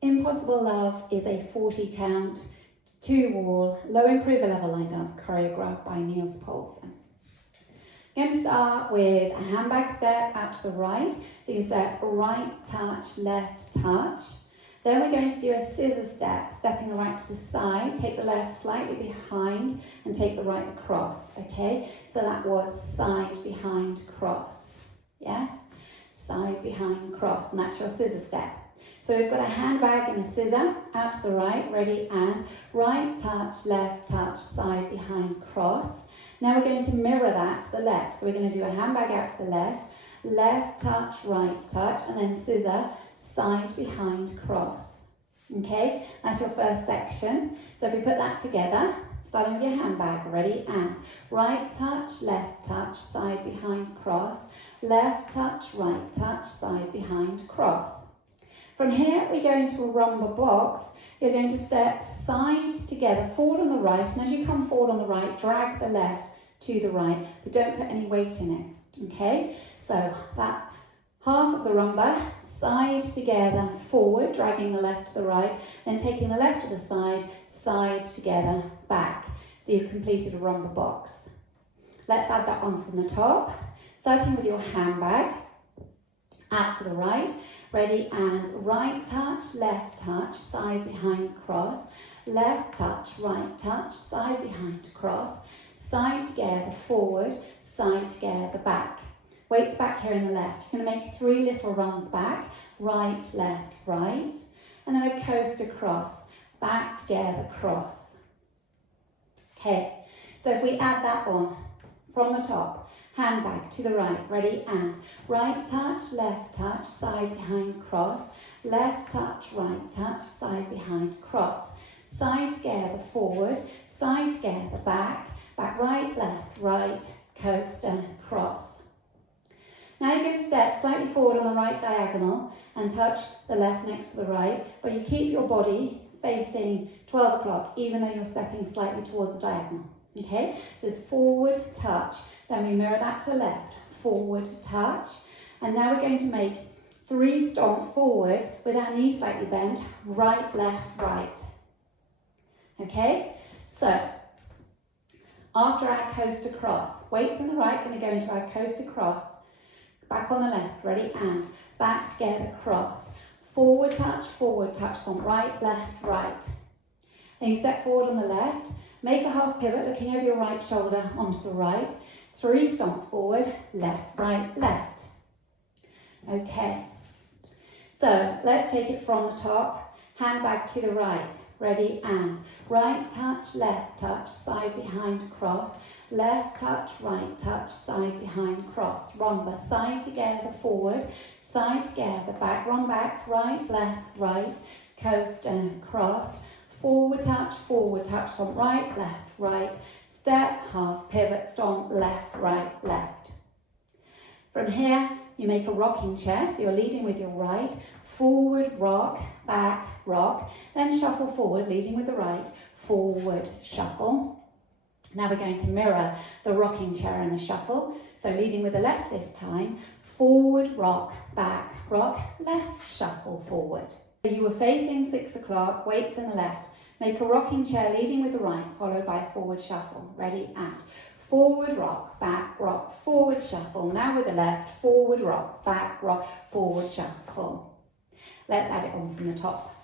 Impossible Love is a 40 count, 2 wall, low improver level line dance choreographed by Niels Poulsen. You're going to start with a handbag step out to the right. So you step right touch, left touch. Then we're going to do a scissor step, stepping the right to the side, take the left slightly behind and take the right across, okay? So that was side, behind, cross, yes? Side, behind, cross, and that's your scissor step. So we've got a handbag and a scissor, out to the right, ready, and right touch, left touch, side, behind, cross. Now we're going to mirror that to the left. So we're going to do a handbag out to the left, left touch, right touch, and then scissor, side, behind, cross. Okay, that's your first section. So if we put that together, starting with your handbag, ready, and right touch, left touch, side, behind, cross, left touch, right touch, side, behind, cross. From here, we go into a rumba box. You're going to step side together, forward on the right, and as you come forward on the right, drag the left to the right, but don't put any weight in it, okay? So that half of the rumba, side together, forward, dragging the left to the right, then taking the left to the side together, back. So you've completed a rumba box. Let's add that on from the top, starting with your handbag, out to the right, ready, and right touch, left touch, side, behind, cross, left touch, right touch, side, behind, cross, side together, forward, side together, back. Weights back here in the left. You're going to make 3 little runs back, right, left, right, and then a coast across, back together, cross. Okay, so if we add that on from the top, handbag to the right, ready, and right touch, left touch, side, behind, cross, left touch, right touch, side, behind, cross, side together, forward, side together, back, back right, left, right, coaster, cross. Now you're going to step slightly forward on the right diagonal and touch the left next to the right, but you keep your body facing 12 o'clock, even though you're stepping slightly towards the diagonal. Okay, so it's forward, touch, then we mirror that to the left, forward, touch, and now we're going to make 3 stomps forward with our knees slightly bent, right, left, right. Okay, so after our coast across, weights on the right, going to go into our coast across, back on the left, ready, and back together, cross, forward touch, stomp, right, left, right. Then you step forward on the left, make a half pivot, looking over your right shoulder onto the right, 3 stomps forward, left, right, left. Okay, so let's take it from the top, handbag to the right, ready, and right touch, left touch, side, behind, cross, left touch, right touch, side, behind, cross, rumba, side together, forward, side together, back, run back, right, left, right, coast and cross, forward touch, stomp, right, left, right, step, half, pivot, stomp, left, right, left. From here, you make a rocking chair, so you're leading with your right, forward, rock, back, rock, then shuffle forward, leading with the right, forward, shuffle. Now we're going to mirror the rocking chair and the shuffle, so leading with the left this time, forward, rock, back, rock, left, shuffle, forward. So you were facing 6 o'clock, weights in the left, make a rocking chair leading with the right, followed by forward shuffle, ready, and forward, rock, back, rock, forward, shuffle. Now with the left, forward, rock, back, rock, forward, shuffle. Let's add it on from the top.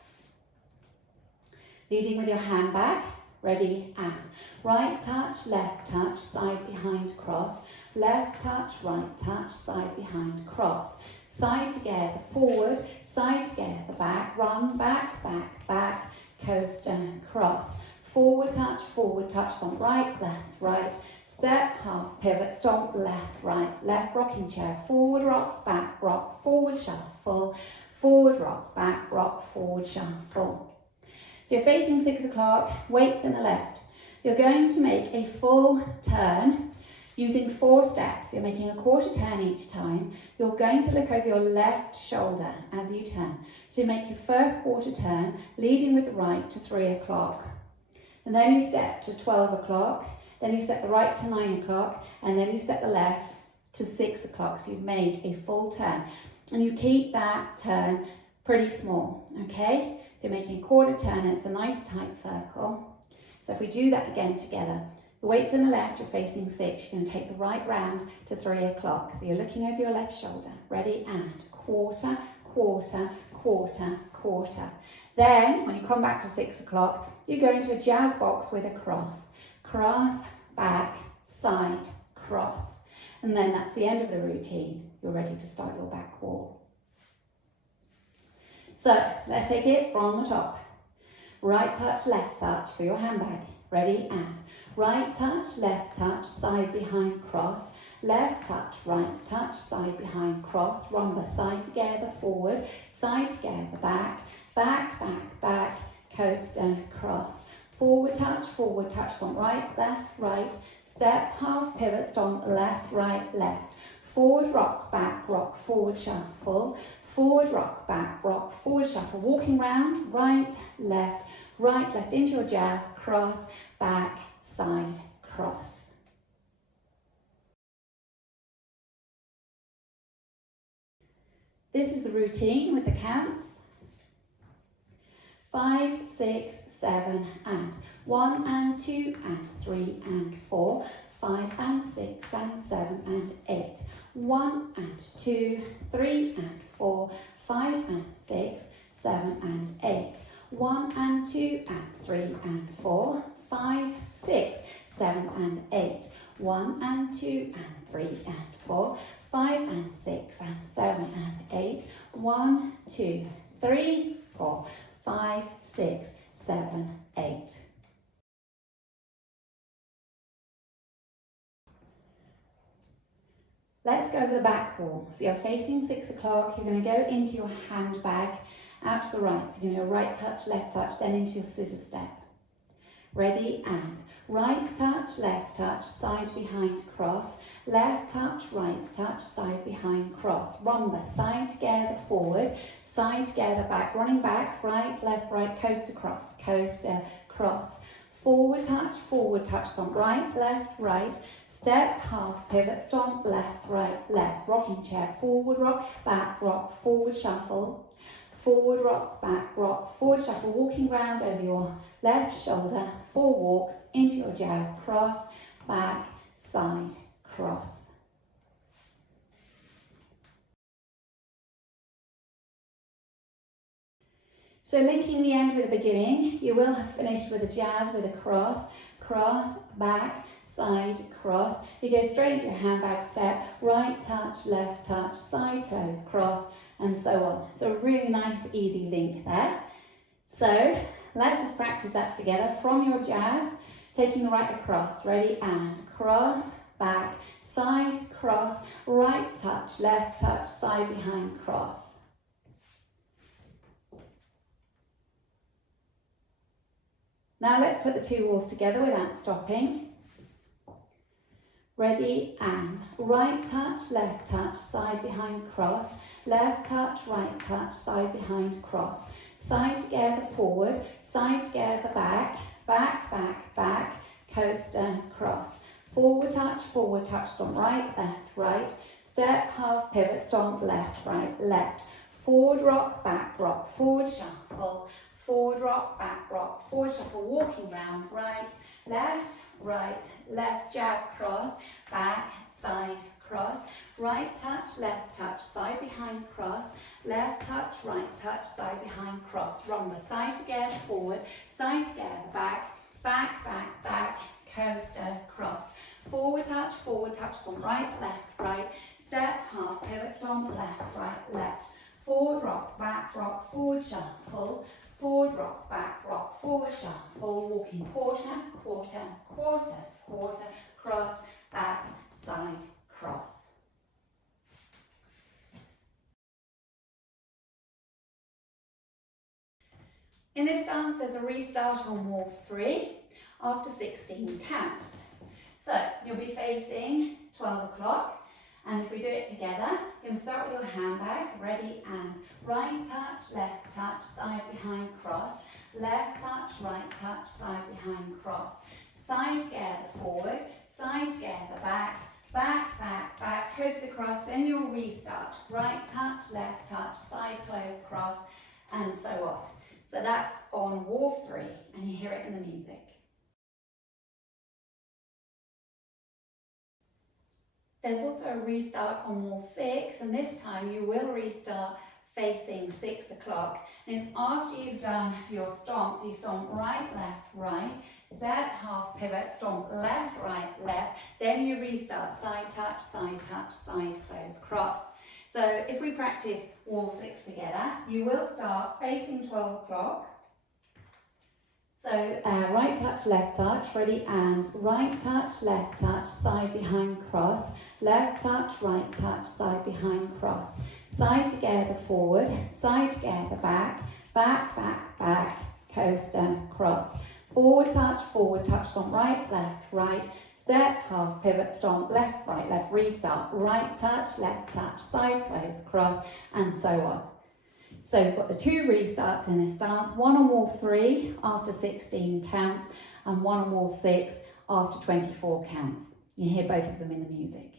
Leading with your handbag, ready, and right touch, left touch, side, behind, cross, left touch, right touch, side, behind, cross, side together, forward, side together, back, run, back, back, back, coaster, cross, forward touch, stomp, right, left, right, step, half, pivot, stomp, left, right, left, rocking chair, forward, rock, forward, shuffle, forward, rock, back, rock, forward, shuffle. So you're facing 6 o'clock, weights in the left. You're going to make a full turn using 4 steps. You're making a quarter turn each time. You're going to look over your left shoulder as you turn. So you make your first quarter turn, leading with the right to 3 o'clock. And then you step to 12 o'clock, then you step the right to 9 o'clock, and then you step the left to 6 o'clock. So you've made a full turn. And you keep that turn pretty small, okay? So you're making a quarter turn and it's a nice tight circle. So if we do that again together, the weight's in the left, you're facing 6, you're going to take the right round to 3 o'clock. So you're looking over your left shoulder. Ready, and quarter, quarter, quarter, quarter. Then, when you come back to 6 o'clock, you go into a jazz box with a cross. Cross, back, side, cross. And then that's the end of the routine. You're ready to start your back wall. So, let's take it from the top. Right touch, left touch for your handbag. Ready, and right touch, left touch, side behind cross. Left touch, right touch, side behind cross. Rumba, side together, forward, side together, back, back, back, back, coaster, cross. Forward touch, stomp right, left, right. Step, half pivot, stomp left, right, left. Forward rock, forward shuffle. Forward rock, forward shuffle. Walking round, right, left into your jazz, cross, back, side, cross. This is the routine with the counts. 5, 6, 7, and 1 and 2 and 3 and 4, 5 and 6 and 7 and 8, 1 and 2, 3 and 4, 5 and 6, 7 and 8, 1 and 2 and 3 and 4, 5, 6, 7 and 8, 1 and 2 and 3 and 4, 5 and 6 and 7 and 8, 1, 2, 3, 4, 5, 6, 7, 8. Let's go over the back wall. So you're facing 6 o'clock, you're going to go into your handbag out to the right. So you're going to right touch, left touch, then into your scissor step. Ready, and right touch, left touch, side behind cross. Left touch, right touch, side behind cross. Rumba, side together, forward, side together, back, running back, right, coaster, cross. Forward touch, stomp right, left, right. Step, half pivot, stomp left, right, left. Rocking chair, forward rock, forward shuffle. Forward rock, back rock, forward shuffle. Walking round over your left shoulder, 4 walks into your jazz, cross, back, side, cross. So linking the end with the beginning, you will have finished with a jazz with a cross, cross, back, side, cross. You go straight into your handbag step, right touch, left touch, side close, cross, and so on. So a really nice, easy link there. So let's just practice that together from your jazz, taking the right across. Ready, and cross, back, side, cross, right touch, left touch, side behind, cross. Now let's put the 2 walls together without stopping. Ready, and right touch, left touch, side behind, cross. Left touch, right touch, side behind, cross. Side together, forward, side together, back, back, back, back, coaster, cross. Forward touch, stomp right, left, right. Step, half pivot, stomp left, right, left. Forward rock, forward shuffle. Forward rock, forward shuffle, walking round, right, left, jazz cross, back, side, cross, right touch, side behind, cross, left touch, right touch, side behind, cross, rumba, side together, forward, side together, back, back, back, back, coaster, cross, forward touch, stomp right, left, right, step, half pivot, stomp left, right, left, forward rock, forward shuffle, forward rock, forward shuffle, walking quarter, quarter, quarter, quarter, cross, back, side, cross. In this dance, there's a restart on wall 3 after 16 counts. So you'll be facing 12 o'clock. And if we do it together, you're going to start with your handbag, ready, and right touch, left touch, side behind, cross, left touch, right touch, side behind, cross, side together, forward, side together, back, back, back, back, coast across, then you'll restart, right touch, left touch, side close, cross, and so on. So that's on wall 3, and you hear it in the music. There's also a restart on wall 6, and this time you will restart facing 6 o'clock. And it's after you've done your stomp, so you stomp right, left, right, step, half pivot, stomp left, right, left, then you restart side, side, side, close, cross. So if we practice wall 6 together, you will start facing 12 o'clock. So right touch, left touch, ready, and right touch, left touch, side behind cross, left touch, right touch, side behind cross, side together forward, side together back, back, back, back, coaster, cross, forward touch, stomp right, left, step, half pivot, stomp left, restart, right touch, side close, cross, and so on. So we've got the 2 restarts in this dance, one on wall 3 after 16 counts, and one on wall 6 after 24 counts. You hear both of them in the music.